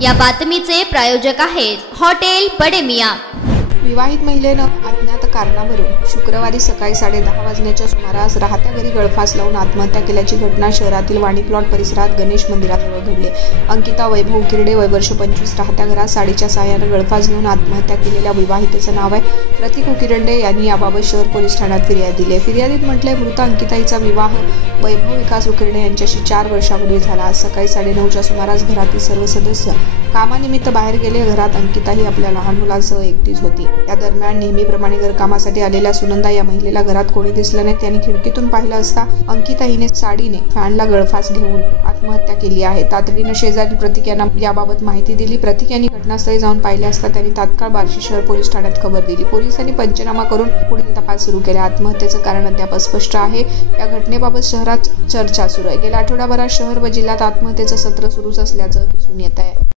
या बातमीचे प्रायोजक आहेत हॉटेल बडे मियां। विवाहित महिलेनं अज्ञात कारणावरून शुक्रवारी सकाळी 10:30 वाजण्याच्या सुमारास राहत्या घरी गळफास लावून आत्महत्या केल्याची घटना शहरातील वाणी प्लॉट परिसरात गणेश मंदिराजवळ घडली। अंकिता वैभव किरडे वय वर्ष 25 राहत्या घरात साडीच्या साहाय्याने गळफास घेऊन आत्महत्या केलेल्या विवाहितेचं नाव आहे प्रतीक किरडे यांनी याबाबत शहर पोलीस ठाण्यात फिर्याद दिली आहे। फिर्यादीत म्हटलंय, मृत अंकिताईचा विवाह वैभव विकास किरडे यांच्याशी 4 वर्षांपूर्वी झाला। आज सकाळी 9:30च्या सुमारास घरातील सर्व सदस्य कामानिमित्त बाहेर गेले। घरात अंकिताही आपल्या लहान मुलांसह एकटीच होती। या दरम्यान नेहमीप्रमाणे घरकामासाठी आलेल्या सुनंदा या महिलेला घरात कोणी दिसलं नाही। त्यांनी खिडकीतून पाहिलं असता अंकिता हिने साडीने फॅनला गळफास घेऊन आत्महत्या केली आहे। तातडीने शेजारी प्रतीक यांना याबाबत माहिती दिली। प्रतीक यांनी घटनास्थळी जाऊन पाहिले असता त्यांनी तात्काळ बार्शी शहर पोलीस ठाण्यात खबर दिली। पोलिसांनी पंचनामा करून पुढील तपास सुरू केला। आत्महत्येचं कारण अद्याप अस्पष्ट आहे। या घटनेबाबत शहरात चर्चा सुरू आहे। गेल्या आठवड्याभरात शहर व जिल्ह्यात आत्महत्येचं सत्र सुरूच असल्याचं दिसून येत आहे।